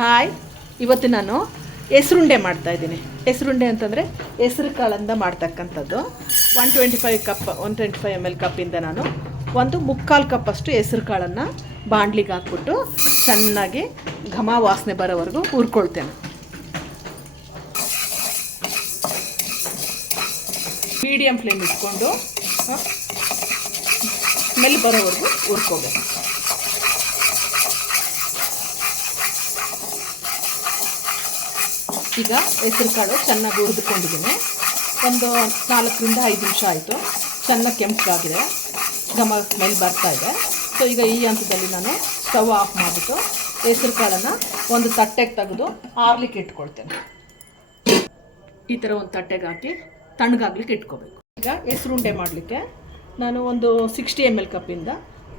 Hi, ಇವತ್ತು ನಾನು ಹೆಸ್ರುಂಡೆ ಮಾಡ್ತಾ ಇದ್ದೀನಿ. ಹೆಸ್ರುಂಡೆ ಅಂತಂದರೆ ಹೆಸ್ರು ಕಾಳಿಂದ ಮಾಡ್ತಕ್ಕಂಥದ್ದು. One twenty five cup one twenty five M L ಕಪ್ಪಿಂದ ನಾನು ಒಂದು ಮುಕ್ಕಾಲು ಕಪ್ಪಷ್ಟು ಹೆಸ್ರು ಕಾಳನ್ನು ಬಾಂಡ್ಲಿಗೆ ಹಾಕ್ಬಿಟ್ಟು ಚೆನ್ನಾಗಿ ಘಮ ವಾಸನೆ ಬರೋವರೆಗೂ ಹುರ್ಕೊಳ್ತೇನೆ. ಮೀಡಿಯಮ್ ಫ್ಲೇಮ್ ಇಟ್ಕೊಂಡು ಸ್ಮೆಲ್ ಬರೋವರೆಗೂ ಹುರ್ಕೋಬೇಕು. ಈಗ ಹೆಸರು ಕಾಳು ಚೆನ್ನಾಗಿ ಹುರಿದುಕೊಂಡಿದ್ದೀನಿ. ಒಂದು ನಾಲ್ಕರಿಂದ ಐದು ನಿಮಿಷ ಆಯಿತು. ಚೆನ್ನಾಗಿ ಕೆಂಪಗಾಗಿದೆ. ಘಮ ಸ್ಮೆಲ್ ಬರ್ತಾ ಇದೆ. ಸೊ ಈಗ ಈ ಹಂತದಲ್ಲಿ ನಾನು ಸ್ಟವ್ ಆಫ್ ಮಾಡಿಬಿಟ್ಟು ಹೆಸರು ಕಾಳನ್ನು ಒಂದು ತಟ್ಟೆಗೆ ತೆಗೆದು ಆರ್ಲಿಕ್ಕೆ ಇಟ್ಕೊಳ್ತೇನೆ. ಈ ಥರ ಒಂದು ತಟ್ಟೆಗೆ ಹಾಕಿ ತಣ್ಣಗಾಗ್ಲಿಕ್ಕೆ ಇಟ್ಕೋಬೇಕು. ಈಗ ಹೆಸರುಂಡೆ ಮಾಡಲಿಕ್ಕೆ ನಾನು ಒಂದು ಸಿಕ್ಸ್ಟಿ ಎಂ ಎಲ್ ಕಪ್ಪಿಂದ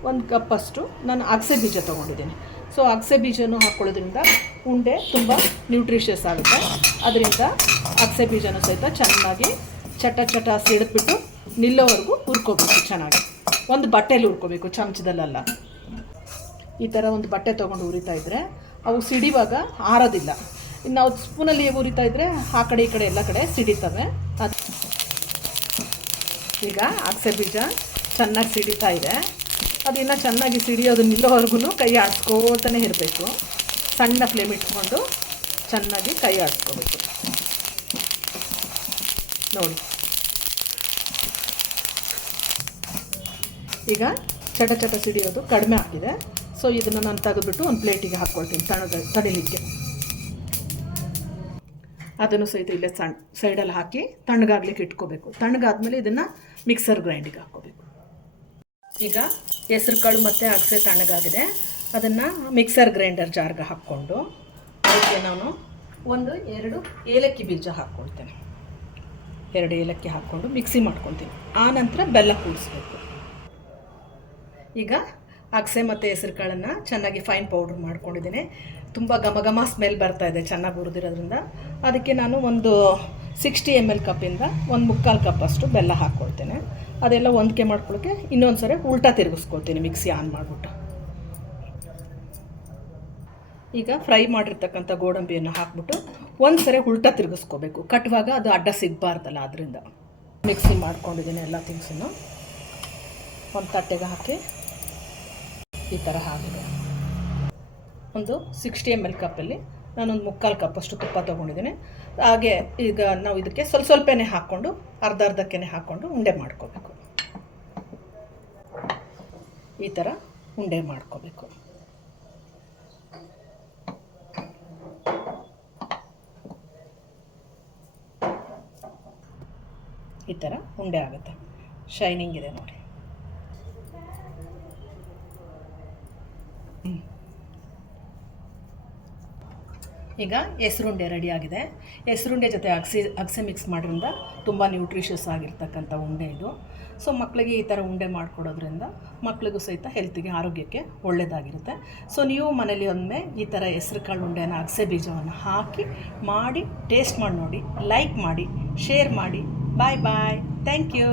ಒಂದು ಕಪ್ಪಷ್ಟು ನಾನು ಅಗಸೆ ಬೀಜ ತೊಗೊಂಡಿದ್ದೀನಿ. ಸೊ ಅಗಸೆ ಬೀಜನೂ ಹಾಕ್ಕೊಳ್ಳೋದ್ರಿಂದ ಉಂಡೆ ತುಂಬ ನ್ಯೂಟ್ರಿಷಿಯಸ್ ಆಗುತ್ತೆ. ಅದರಿಂದ ಅಗಸೆ ಬೀಜನೂ ಸಹಿತ ಚೆನ್ನಾಗಿ ಚಟ ಚಟ ಸಿಡಿದ್ಬಿಟ್ಟು ನಿಲ್ಲೋವರೆಗೂ ಹುರ್ಕೋಬೇಕು ಚೆನ್ನಾಗಿ. ಒಂದು ಬಟ್ಟೆಲಿ ಹುರ್ಕೋಬೇಕು, ಚಮಚದಲ್ಲೆಲ್ಲ. ಈ ಥರ ಒಂದು ಬಟ್ಟೆ ತೊಗೊಂಡು ಉರಿತಾ ಇದ್ದರೆ ಅವು ಸಿಡಿವಾಗ ಆರೋದಿಲ್ಲ. ಇನ್ನು ನಾವು ಸ್ಪೂನಲ್ಲಿ ಉರಿತಾ ಇದ್ದರೆ ಆ ಕಡೆ ಈ ಕಡೆ ಎಲ್ಲ ಕಡೆ ಸಿಡಿತವೆ. ಅದು ಈಗ ಅಗಸೆ ಬೀಜ ಚೆನ್ನಾಗಿ ಸಿಡಿತಾ ಇದೆ. ಅದಿನ್ನು ಚೆನ್ನಾಗಿ ಸಿಡಿಯೋದು ನಿಲ್ಲೋವರೆಗೂ ಕೈ ಆಡಿಸ್ಕೋತಾನೆ ಇರಬೇಕು. ಸಣ್ಣ ಫ್ಲೇಮ್ ಇಟ್ಕೊಂಡು ಚೆನ್ನಾಗಿ ಕೈ ಆಡಿಸ್ಕೋಬೇಕು. ನೋಡಿ. ಈಗ ಚಟ ಚಟ ಸಿಡಿಯೋದು ಕಡಿಮೆ ಆಗಿದೆ ಸೊ ಇದನ್ನು ನಾನು ತೆಗೆದುಬಿಟ್ಟು ಒಂದು ಪ್ಲೇಟಿಗೆ ಹಾಕ್ಕೊಳ್ತೀನಿ ತಣದ, ತಡಿಲಿಕ್ಕೆ. ಅದನ್ನು ಸಹಿತ ಇಲ್ಲೇ ಸಣ್ಣ ಸೈಡಲ್ಲಿ ಹಾಕಿ ತಣ್ಣಗಾಗ್ಲಿಕ್ಕೆ ಇಟ್ಕೋಬೇಕು. ತಣ್ಣಗಾದ್ಮೇಲೆ ಇದನ್ನು ಮಿಕ್ಸರ್ ಗ್ರೈಂಡಿಗೆ ಹಾಕ್ಕೋಬೇಕು ಈಗ ಹೆಸ್ರು ಕಾಳು ಮತ್ತು ಅಗಸೆ ತಣ್ಣಗಾಗಿದೆ. ಅದನ್ನು ಮಿಕ್ಸರ್ ಗ್ರೈಂಡರ್ ಜಾರ್ಗೆ ಹಾಕ್ಕೊಂಡು ಅದಕ್ಕೆ ನಾನು ಒಂದು, ಎರಡು ಏಲಕ್ಕಿ ಬೀಜ ಹಾಕ್ಕೊಳ್ತೇನೆ. ಎರಡು ಏಲಕ್ಕಿ ಹಾಕ್ಕೊಂಡು ಮಿಕ್ಸಿ ಮಾಡ್ಕೊಳ್ತೀನಿ. ಆನಂತರ ಬೆಲ್ಲ ಕೂಡಿಸ್ಬೇಕು. ಈಗ ಅಗಸೆ ಮತ್ತು ಹೆಸರು ಕಾಳನ್ನು ಚೆನ್ನಾಗಿ ಫೈನ್ ಪೌಡ್ರ್ ಮಾಡ್ಕೊಂಡಿದ್ದೀನಿ. ತುಂಬ ಘಮ ಘಮ ಸ್ಮೆಲ್ ಬರ್ತಾ ಇದೆ, ಚೆನ್ನಾಗಿ ಹುರಿದಿರೋದ್ರಿಂದ. ಅದಕ್ಕೆ ನಾನು ಒಂದು ಸಿಕ್ಸ್ಟಿ ಎಂ ಎಲ್ ಕಪ್ಪಿಂದ ಒಂದು ಮುಕ್ಕಾಲು ಕಪ್ಪಷ್ಟು ಬೆಲ್ಲ ಹಾಕ್ಕೊಳ್ತೇನೆ ಅದೆಲ್ಲ ಹೊಂದಿಕೆ ಮಾಡ್ಕೊಳ್ಳೋಕ್ಕೆ ಇನ್ನೊಂದು ಸರಿ ಉಲ್ಟಾ ತಿರುಗಿಸ್ಕೊಳ್ತೀನಿ ಮಿಕ್ಸಿ ಆನ್ ಮಾಡಿಬಿಟ್ಟು. ಈಗ ಫ್ರೈ ಮಾಡಿರ್ತಕ್ಕಂಥ ಗೋಡಂಬಿಯನ್ನು ಹಾಕ್ಬಿಟ್ಟು ಒಂದು ಸರಿ ಉಲ್ಟಾ ತಿರುಗಿಸ್ಕೋಬೇಕು. ಕಟ್ಟುವಾಗ ಅದು ಅಡ್ಡ ಸಿಗಬಾರ್ದಲ್ಲ ಅದರಿಂದ. ಮಿಕ್ಸಿ ಮಾಡ್ಕೊಂಡಿದ್ದೀನಿ ಎಲ್ಲ ತಿನ್ಸನ್ನು. ಒಂದು ತಟ್ಟೆಗೆ ಹಾಕಿ ಈ ಥರ ಹಾಕಿದೆ ಒಂದು ಸಿಕ್ಸ್ಟಿ ಎಂ ಎಲ್ ಕಪ್ಪಲ್ಲಿ ನಾನೊಂದು ಮುಕ್ಕಾಲು ಕಪ್ಪಷ್ಟು ತುಪ್ಪ ತೊಗೊಂಡಿದ್ದೀನಿ. ಹಾಗೆ ಈಗ ನಾವು ಇದಕ್ಕೆ ಸ್ವಲ್ಪ ಸ್ವಲ್ಪನೇ ಹಾಕ್ಕೊಂಡು, ಅರ್ಧ ಅರ್ಧಕ್ಕೆ ಹಾಕ್ಕೊಂಡು ಉಂಡೆ ಮಾಡ್ಕೋಬೇಕು. ಈ ಥರ ಉಂಡೆ ಮಾಡ್ಕೋಬೇಕು. ಈ ಥರ ಉಂಡೆ ಆಗುತ್ತೆ. ಶೈನಿಂಗ್ ಇದೆ ನೋಡಿ. ಈಗ ಹೆಸರುಂಡೆ ರೆಡಿಯಾಗಿದೆ ಹೆಸರುಂಡೆ ಜೊತೆ ಅಗ್ಸಿ, ಅಗಸೆ ಮಿಕ್ಸ್ ಮಾಡೋದ್ರಿಂದ ತುಂಬ ನ್ಯೂಟ್ರಿಷಿಯಸ್ ಆಗಿರ್ತಕ್ಕಂಥ ಉಂಡೆ ಇದು. ಸೊ ಮಕ್ಕಳಿಗೆ ಈ ಥರ ಉಂಡೆ ಮಾಡಿಕೊಡೋದ್ರಿಂದ ಮಕ್ಕಳಿಗೂ ಸಹಿತ ಹೆಲ್ತಿಗೆ ಆರೋಗ್ಯಕ್ಕೆ ಒಳ್ಳೆಯದಾಗಿರುತ್ತೆ ಸೊ ನೀವು ಮನೇಲಿ ಒಮ್ಮೆ ಈ ಥರ ಹೆಸ್ರು ಕಾಳು ಉಂಡೆನ, ಅಗಸೆ ಬೀಜವನ್ನು ಹಾಕಿ ಮಾಡಿ ಟೇಸ್ಟ್ ಮಾಡಿ ನೋಡಿ ಲೈಕ್ ಮಾಡಿ ಶೇರ್ ಮಾಡಿ. ಬಾಯ್ ಬಾಯ್ ಥ್ಯಾಂಕ್ ಯು